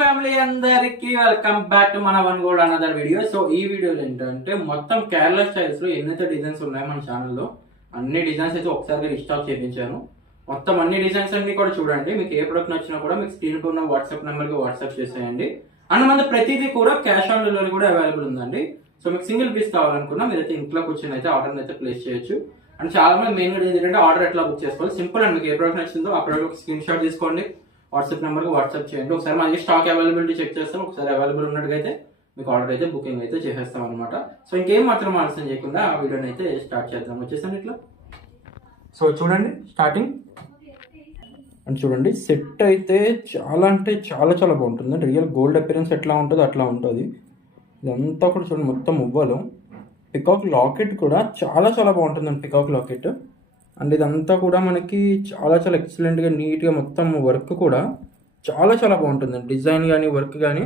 Family అందరికి welcome back to మన one gold another video. So ఈ వీడియోలో ఏంటంటే మొత్తం కేరళ స్టైల్స్ లో ఎన్నైతే డిజైన్స్ ఉన్నాయో మన ఛానల్లో అన్ని డిజైన్స్ అయితే ఒకసారి రీస్టాక్ చేయించాను. మొత్తం అన్ని డిజైన్స్ అన్ని కూడా చూడండి. మీకు ఏ ప్రొడక్ట్ నచ్చినా కూడా మీకు స్క్రీన్ పై ఉన్న వాట్సాప్ నెంబర్ కి వాట్సాప్ చేసేయండి. అండ్ మన ప్రతిదీ కూడా క్యాష్ ఆన్ డెలివరీ కూడా అవైలబుల్ ఉందండి. సో మీకు సింగిల్ పీస్ కావాలనుకున్నా మీరైతే ఇంట్లో కూర్చొని అయితే ఆర్డర్ అయితే ప్లేస్ చేయొచ్చు. అండ్ చాలా మంది మెయిన్ ఏంటంటే ఆర్డర్ ఎట్లా బుక్ చేసుకోవాలి, సింపుల్ అండ్ మీకు ఏ ప్రొడక్ట్ నచ్చిందో ఆ ప్రొడక్ట్ స్క్రీన్ షాట్ తీసుకోండి, వాట్సాప్ నెంబర్కి వాట్సాప్ చేయండి. ఒకసారి మనకి స్టాక్ అవైలబిలిటీ చెక్ చేస్తాం. ఒకసారి అవైలబుల్ ఉన్నట్టుగైతే మీకు ఆర్డర్ అయితే బుకింగ్ అయితే చేసేస్తాం అనమాట. సో ఇంకేం మాత్రం ఆలస్యం చేయకుండా ఆ వీడియోని అయితే స్టార్ట్ చేద్దాం. వచ్చేసాను ఇట్లా. సో చూడండి స్టార్టింగ్ అండ్ చూడండి సెట్ అయితే చాలా అంటే చాలా చాలా బాగుంటుంది. రియల్ గోల్డ్ అపిరెన్స్ ఎట్లా ఉంటుందో అట్లా ఉంటుంది. ఇదంతా కూడా చూడండి మొత్తం మువ్వలు. పికాక్ లాకెట్ కూడా చాలా చాలా బాగుంటుందండి. పికాక్ లాకెట్ అండ్ ఇదంతా కూడా మనకి చాలా చాలా ఎక్సలెంట్గా నీట్గా మొత్తం వర్క్ కూడా చాలా చాలా బాగుంటుంది. డిజైన్ కానీ వర్క్ కానీ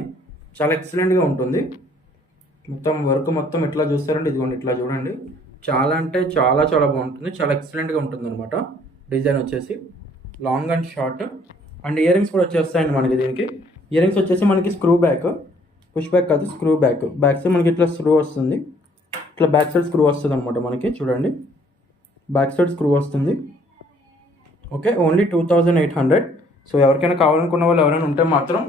చాలా ఎక్సలెంట్గా ఉంటుంది. మొత్తం వర్క్ మొత్తం ఎట్లా చూస్తారంటే ఇదిగోండి ఇట్లా చూడండి. చాలా అంటే చాలా చాలా బాగుంటుంది. చాలా ఎక్సలెంట్గా ఉంటుంది అనమాట. డిజైన్ వచ్చేసి long and short and ear rings కూడా వచ్చేస్తాయండి మనకి. దీనికి ఇయర్ రింగ్స్ వచ్చేసి మనకి స్క్రూ బ్యాక్, పుష్ బ్యాక్ కాదు స్క్రూ బ్యాక్. బ్యాక్ సైడ్ మనకి ఇట్లా స్క్రూ వస్తుంది. ఇట్లా బ్యాక్ సైడ్ స్క్రూ వస్తుంది అనమాట మనకి. చూడండి బ్యాక్ సైడ్ స్క్రూ వస్తుంది. Okay, only 2800. సో ఎవరికైనా కావాలనుకున్న వాళ్ళు ఎవరైనా ఉంటే మాత్రం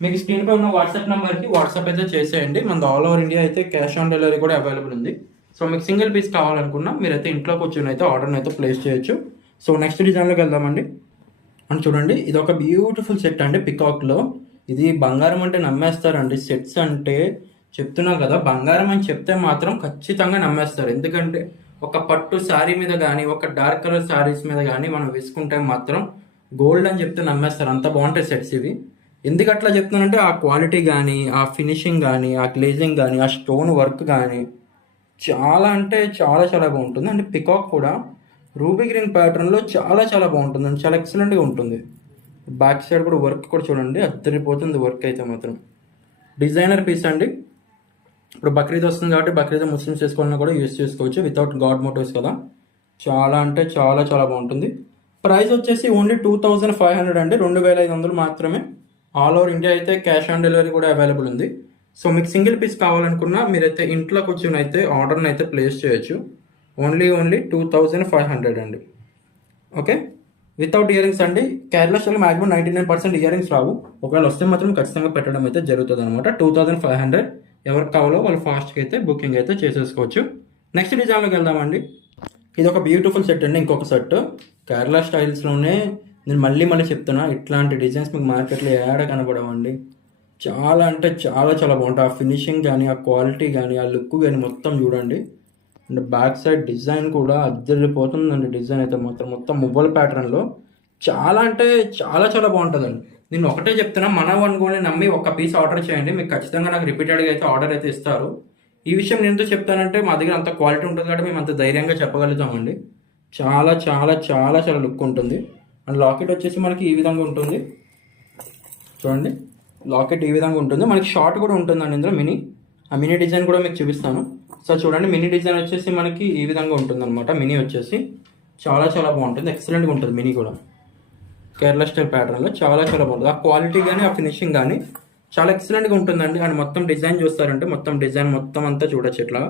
మీకు స్క్రీన్ పై ఉన్న వాట్సాప్ నెంబర్కి వాట్సాప్ అయితే చేసేయండి. మన ఆల్ ఓవర్ ఇండియా అయితే క్యాష్ ఆన్ డెలివరీ కూడా అవైలబుల్ ఉంది. సో మీకు సింగిల్ పీస్ కావాలనుకున్నా మీరైతే ఇంట్లో కూర్చొని అయితే ఆర్డర్ని అయితే ప్లేస్ చేయొచ్చు. సో నెక్స్ట్ డిజైన్లోకి వెళ్దామండి. అని చూడండి ఇది ఒక బ్యూటిఫుల్ సెట్ అండి. పికాక్లో ఇది బంగారం అంటే నమ్మేస్తారండి. సెట్స్ అంటే చెప్తున్నాం కదా, బంగారం అని చెప్తే మాత్రం ఖచ్చితంగా నమ్మేస్తారు. ఎందుకంటే ఒక పట్టు శారీ మీద కానీ ఒక డార్క్ కలర్ శారీస్ మీద కానీ మనం వేసుకుంటే మాత్రం గోల్డ్ అని చెప్తే నమ్మేస్తారు. అంత బాగుంటాయి సెట్స్ ఇవి. ఎందుకు అట్లా చెప్తున్నానంటే ఆ క్వాలిటీ కానీ ఆ ఫినిషింగ్ కానీ ఆ గ్లేజింగ్ కానీ ఆ స్టోన్ వర్క్ కానీ చాలా అంటే చాలా చాలా బాగుంటుంది. అంటే పికాక్ కూడా రూబీ గ్రీన్ ప్యాటర్న్లో చాలా చాలా బాగుంటుంది అండి. చాలా ఎక్సలెంట్గా ఉంటుంది. బ్యాక్ సైడ్ కూడా వర్క్ కూడా చూడండి అద్దరిపోతుంది వర్క్ అయితే మాత్రం. డిజైనర్ పీస్ అండి. ఇప్పుడు బక్రీద్ వస్తుంది కాబట్టి బక్రీద్ ముస్లిమ్స్ చేసుకోవాలన్నా కూడా యూస్ చేసుకోవచ్చు. వితౌట్ గాడ్ మోటివ్స్ కదా. చాలా అంటే చాలా చాలా బాగుంటుంది. ప్రైస్ వచ్చేసి ఓన్లీ 2500 అండి. 2500 మాత్రమే. ఆల్ ఓవర్ ఇండియా అయితే క్యాష్ ఆన్ డెలివరీ కూడా అవైలబుల్ ఉంది. సో మీకు సింగిల్ పీస్ కావాలనుకున్నా మీరైతే ఇంట్లో కూర్చొని అయితే ఆర్డర్ని అయితే ప్లేస్ చేయొచ్చు. ఓన్లీ 2500 అండి. ఓకే, వితౌట్ ఇయర్ రింగ్స్ అండి. Kerala style maximum 99% earrings రావు. ఒకవేళ వస్తే మాత్రం ఖచ్చితంగా పెట్టడం అయితే జరుగుతుంది అనమాట. 2500 ఎవరికి కావాలో వాళ్ళు ఫాస్ట్గా అయితే బుకింగ్ అయితే చేసేసుకోవచ్చు. నెక్స్ట్ డిజైన్లోకి వెళ్దామండి. ఇది ఒక బ్యూటిఫుల్ సెట్ అండి. ఇంకొక సెట్ కేరళ స్టైల్స్లోనే నేను మళ్ళీ చెప్తున్నా, ఇట్లాంటి డిజైన్స్ మీకు మార్కెట్లో ఏడ కనపడవండి. చాలా అంటే చాలా చాలా బాగుంటాయి. ఆ ఫినిషింగ్ కానీ ఆ క్వాలిటీ కానీ ఆ లుక్ కానీ మొత్తం చూడండి. అండ్ బ్యాక్ సైడ్ డిజైన్ కూడా అద్దరిపోతుందండి. డిజైన్ అయితే మొత్తం మువ్వల ప్యాటర్న్లో చాలా అంటే చాలా చాలా బాగుంటుందండి. నేను ఒకటే చెప్తున్నా, మన వన్ గోల్డ్ని నమ్మి ఒక పీస్ ఆర్డర్ చేయండి. మీకు ఖచ్చితంగా నాకు రిపీటెడ్గా అయితే ఆర్డర్ అయితే ఇస్తారు. ఈ విషయం నేను ఎందుకు చెప్తానంటే మా దగ్గర అంత క్వాలిటీ ఉంటుంది కాబట్టి మేము అంత ధైర్యంగా చెప్పగలుగుతామండి. చాలా చాలా చాలా చాలా లుక్ ఉంటుంది. అండ్ లాకెట్ వచ్చేసి మనకి ఈ విధంగా ఉంటుంది. చూడండి లాకెట్ ఈ విధంగా ఉంటుంది. మనకి షార్ట్ కూడా ఉంటుందండి ఇందులో మినీ. ఆ మినీ డిజైన్ కూడా మీకు చూపిస్తాను. సో చూడండి మినీ డిజైన్ వచ్చేసి మనకి ఈ విధంగా ఉంటుంది అనమాట. మినీ వచ్చేసి చాలా చాలా బాగుంటుంది. ఎక్సలెంట్గా ఉంటుంది మినీ కూడా. కేరళ స్టైల్ ప్యాటర్న్లో చాలా చాలా బాగుంటుంది. ఆ క్వాలిటీ కానీ ఆ ఫినిషింగ్ కానీ చాలా ఎక్సలెంట్గా ఉంటుందండి. అండ్ మొత్తం డిజైన్ చూస్తారంటే మొత్తం డిజైన్ మొత్తం అంతా చూడొచ్చు ఇట్లా.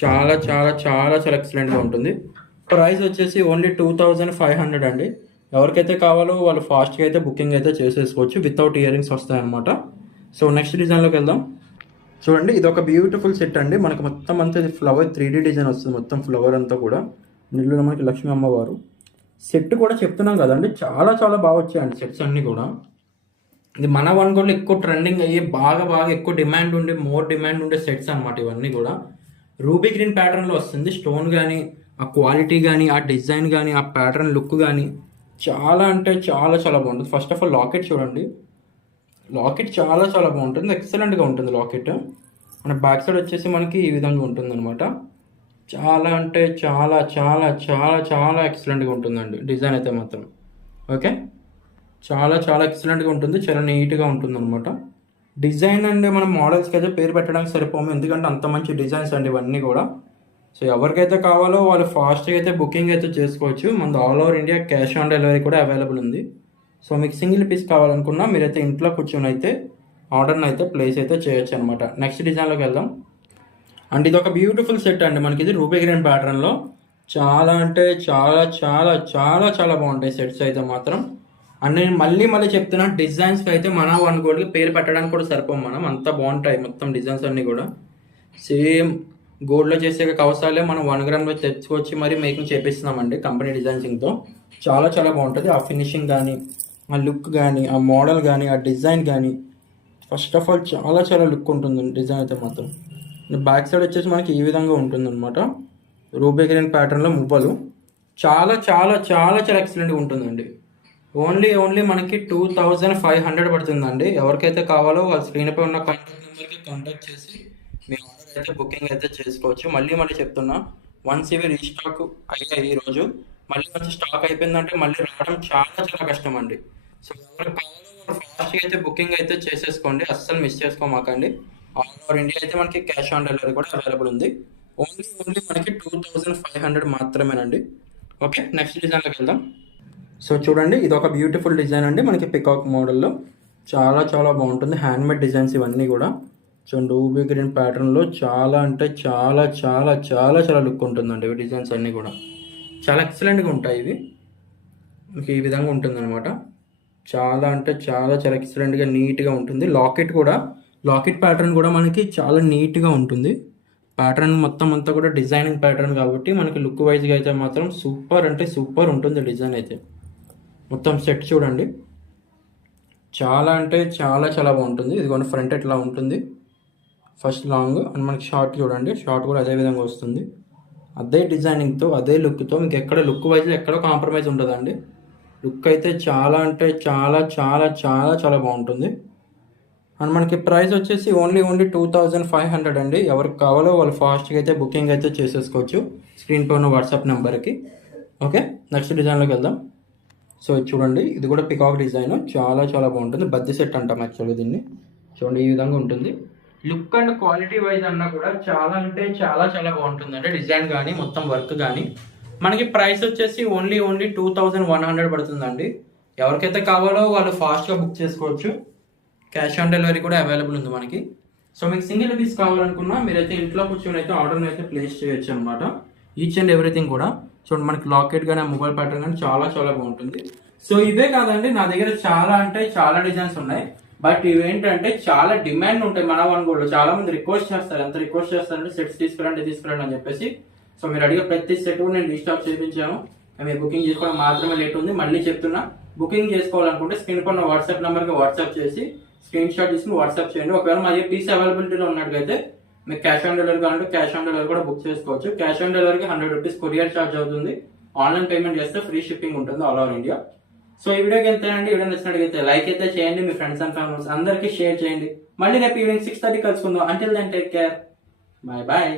చాలా చాలా చాలా చాలా ఎక్సలెంట్గా ఉంటుంది. ప్రైస్ వచ్చేసి ఓన్లీ 2500 అండి. ఎవరికైతే కావాలో వాళ్ళు ఫాస్ట్గా అయితే బుకింగ్ అయితే చేసేసుకోవచ్చు. వితౌట్ ఇయర్ రింగ్స్ వస్తాయన్నమాట. సో నెక్స్ట్ డిజైన్లోకి వెళ్దాం. చూడండి ఇది ఒక బ్యూటిఫుల్ సెట్ అండి. మనకు మొత్తం అంతా ఇది ఫ్లవర్ 3D డిజైన్ వస్తుంది. మొత్తం ఫ్లవర్ అంతా కూడా నిల్లులో మనకి లక్ష్మీ అమ్మవారు. సెట్ కూడా చెప్తున్నాం కదండి, చాలా చాలా బాగా వచ్చాయండి సెట్స్ అన్నీ కూడా. ఇది మన వన్ గోల్డ్ ఎక్కువ ట్రెండింగ్ అయ్యి బాగా ఎక్కువ డిమాండ్ ఉండే మోర్ డిమాండ్ ఉండే సెట్స్ అనమాట ఇవన్నీ కూడా. రూబీ గ్రీన్ ప్యాటర్న్లో వస్తుంది. స్టోన్ కానీ ఆ క్వాలిటీ కానీ ఆ డిజైన్ కానీ ఆ ప్యాటర్న్ లుక్ కానీ చాలా అంటే చాలా చాలా బాగుంటుంది. ఫస్ట్ ఆఫ్ ఆల్ లాకెట్ చూడండి. లాకెట్ చాలా చాలా బాగుంటుంది. ఎక్సలెంట్గా ఉంటుంది లాకెట్. మన బ్యాక్ సైడ్ వచ్చేసి మనకి ఈ విధంగా ఉంటుంది అనమాట. చాలా అంటే చాలా చాలా చాలా చాలా ఎక్సలెంట్గా ఉంటుందండి డిజైన్ అయితే మాత్రం. ఓకే, చాలా చాలా ఎక్సలెంట్గా ఉంటుంది. చాలా నీట్గా ఉంటుంది అనమాట. డిజైన్ అండి మనం మోడల్స్కి అయితే పేరు పెట్టడానికి సరిపోము, ఎందుకంటే అంత మంచి డిజైన్స్ అండి ఇవన్నీ కూడా. సో ఎవరికైతే కావాలో వాళ్ళు ఫాస్ట్గా అయితే బుకింగ్ అయితే చేసుకోవచ్చు. మన all over India cash on delivery కూడా అవైలబుల్ ఉంది. సో మీకు సింగిల్ పీస్ కావాలనుకున్నా మీరైతే ఇంట్లో కూర్చొని అయితే ఆర్డర్ని అయితే ప్లేస్ అయితే చేయొచ్చు అనమాట. నెక్స్ట్ డిజైన్లోకి వెళ్దాం. అండ్ ఇది ఒక బ్యూటిఫుల్ సెట్ అండి. మనకి ఇది రూబీ గ్రీన్ ప్యాటర్న్లో చాలా అంటే చాలా చాలా చాలా చాలా బాగుంటాయి సెట్స్ అయితే మాత్రం. అండ్ నేను మళ్ళీ చెప్తున్నా, డిజైన్స్కి అయితే మన వన్ గోల్డ్కి పేరు పెట్టడానికి కూడా సరిపోం మనం, అంత బాగుంటాయి మొత్తం డిజైన్స్ అన్నీ కూడా. సేమ్ గోల్డ్లో చేసే కవసాలే మనం 1 గ్రామ్లో తెచ్చుకొచ్చి మరి మేకింగ్ చేపిస్తున్నామండి కంపెనీ డిజైన్సింగ్తో. చాలా చాలా బాగుంటుంది ఆ ఫినిషింగ్ కానీ, ఆ లుక్ కానీ, ఆ మోడల్ కానీ, ఆ డిజైన్ కానీ. ఫస్ట్ ఆఫ్ ఆల్ చాలా చాలా లుక్ ఉంటుంది డిజైన్ అయితే మాత్రం. బ్యాక్ సైడ్ వచ్చేసి మనకి ఈ విధంగా ఉంటుంది అనమాట. రూబీ గ్రీన్ ప్యాటర్న్లో మువ్వలు చాలా చాలా చాలా చాలా ఎక్సలెంట్గా ఉంటుందండి. ఓన్లీ మనకి 2500 పడుతుందండి. ఎవరికైతే కావాలో వాళ్ళ స్క్రీన్పై ఉన్న కాంటాక్ట్ నెంబర్కి కాంటాక్ట్ చేసి మీ ఆర్డర్ అయితే బుకింగ్ అయితే చేసుకోవచ్చు. మళ్ళీ చెప్తున్నా, వన్స్ ఇవి రీస్టాక్ అయ్యాయి ఈరోజు, మళ్ళీ మంచి స్టాక్ అయిపోయిందంటే మళ్ళీ రావడం చాలా చాలా కష్టం అండి. సో ఎవరికి కావాలో ఫాస్ట్గా అయితే బుకింగ్ అయితే చేసేసుకోండి, అస్సలు మిస్ చేసుకోమాకండి. ఆల్ ఓవర్ ఇండియా అయితే మనకి క్యాష్ ఆన్ డెలివరీ కూడా అవైలబుల్ ఉంది. ఓన్లీ మనకి 2500 మాత్రమేనండి. ఓకే, నెక్స్ట్ డిజైన్లోకి వెళ్దాం. సో చూడండి, ఇది ఒక బ్యూటిఫుల్ డిజైన్ అండి. మనకి పికాక్ మోడల్లో చాలా చాలా బాగుంటుంది. హ్యాండ్మేడ్ డిజైన్స్ ఇవన్నీ కూడా. చూడండి, రూబీ గ్రీన్ ప్యాటర్న్లో చాలా అంటే చాలా చాలా చాలా చాలా లుక్ ఉంటుందండి. ఇవి డిజైన్స్ అన్నీ కూడా చాలా ఎక్సలెంట్గా ఉంటాయి. ఇవి మనకి ఈ విధంగా ఉంటుంది అనమాట. చాలా అంటే చాలా చాలా ఎక్సలెంట్గా నీట్గా ఉంటుంది. లాకెట్ ప్యాటర్న్ కూడా మనకి చాలా నీట్గా ఉంటుంది. ప్యాటర్న్ మొత్తం అంతా కూడా డిజైనింగ్ ప్యాటర్న్ కాబట్టి మనకి లుక్ వైజ్గా అయితే మాత్రం సూపర్ అంటే సూపర్ ఉంటుంది డిజైన్ అయితే. మొత్తం సెట్ చూడండి, చాలా అంటే చాలా చాలా బాగుంటుంది. ఇదిగోండి ఫ్రంట్ ఎట్లా ఉంటుంది, ఫస్ట్ లాంగ్ అండ్ మనకి షార్ట్ చూడండి, షార్ట్ కూడా అదే విధంగా వస్తుంది. అదే డిజైనింగ్తో అదే లుక్తో మీకు ఎక్కడ లుక్ వైజ్లో ఎక్కడ కాంప్రమైజ్ ఉంటుందండి. లుక్ అయితే చాలా అంటే చాలా చాలా చాలా చాలా బాగుంటుంది. అండ్ మనకి ప్రైస్ వచ్చేసి ఓన్లీ 2500 అండి. ఎవరికి కావాలో వాళ్ళు ఫాస్ట్గా అయితే బుకింగ్ అయితే చేసేసుకోవచ్చు స్క్రీన్ పై ఉన్న వాట్సాప్ నెంబర్కి. ఓకే, నెక్స్ట్ డిజైన్లోకి వెళ్దాం. సో చూడండి, ఇది కూడా పికాక్ డిజైన్ చాలా చాలా బాగుంటుంది. బద్ది సెట్ అంటాం యాక్చువల్గా దీన్ని. చూడండి, ఈ విధంగా ఉంటుంది. లుక్ అండ్ క్వాలిటీ వైజ్ అన్నా కూడా చాలా అంటే చాలా చాలా బాగుంటుంది అంటే డిజైన్ కానీ మొత్తం వర్క్ కానీ. మనకి ప్రైస్ వచ్చేసి ఓన్లీ 2100 పడుతుందండి. ఎవరికైతే కావాలో వాళ్ళు ఫాస్ట్గా బుక్ చేసుకోవచ్చు. క్యాష్ ఆన్ డెలివరీ కూడా అవైలబుల్ ఉంది మనకి. సో మీకు సింగిల్ పీస్ కావాలనుకున్నా మీరైతే ఇంట్లో కూర్చొని అయితే ఆర్డర్ని అయితే ప్లేస్ చేయొచ్చు అనమాట. ఈచ్ అండ్ ఎవ్రీథింగ్ కూడా. చూడండి, మనకి లాకెట్ కానీ మొబైల్ ప్యాటర్న్ కానీ చాలా చాలా బాగుంటుంది. సో ఇవే కాదండి, నా దగ్గర చాలా అంటే చాలా డిజైన్స్ ఉన్నాయి. బట్ ఇవేంటంటే చాలా డిమాండ్ ఉంటాయి మన వన్ గోల్డ్లో. చాలా మంది రిక్వెస్ట్ చేస్తారు. ఎంత రిక్వెస్ట్ చేస్తారంటే సెట్స్ తీసుకురండి అని చెప్పేసి. సో మీరు అడిగే ప్రతి సెట్ నేను రీస్టాక్ చేయించాను. మీరు బుకింగ్ చేసుకోవడం మాత్రమే లేట్ ఉంది. మళ్ళీ చెప్తున్నా, బుకింగ్ చేసుకోవాలనుకుంటే స్క్రీన్ పైన వాట్సాప్ నెంబర్కి వాట్సాప్ చేసి స్క్రీన్ షాట్ తీసుకుని వాట్సాప్ చేయండి. ఒకవేళ మా పీస్ అవైలబిలిటీలో ఉన్నట్టుగైతే మీకు క్యాష్ ఆన్ డెలివరీ కావాలంటే క్యాష్ ఆన్ డెలివరీ కూడా బుక్ చేసుకోవచ్చు. క్యాష్ ఆన్ డెలివరీకి 100 రూపీస్ కొరియర్ ఛార్జ్ అవుతుంది. ఆన్లైన్ పేమెంట్ చేస్తే ఫ్రీ షిప్పింగ్ ఉంటుంది ఆల్ ఓవర్ ఇండియా. సో ఈ వీడియోకి ఎంతేనండి. వీడియో నచ్చినట్టుగైతే లైక్ అయితే చేయండి, మీ ఫ్రెండ్స్ అండ్ ఫ్యామిలీస్ అందరికీ షేర్ చేయండి. మళ్ళీ రేపు ఈవినింగ్ 6:30 కలుసుకుందాం. Until then take care, bye bye.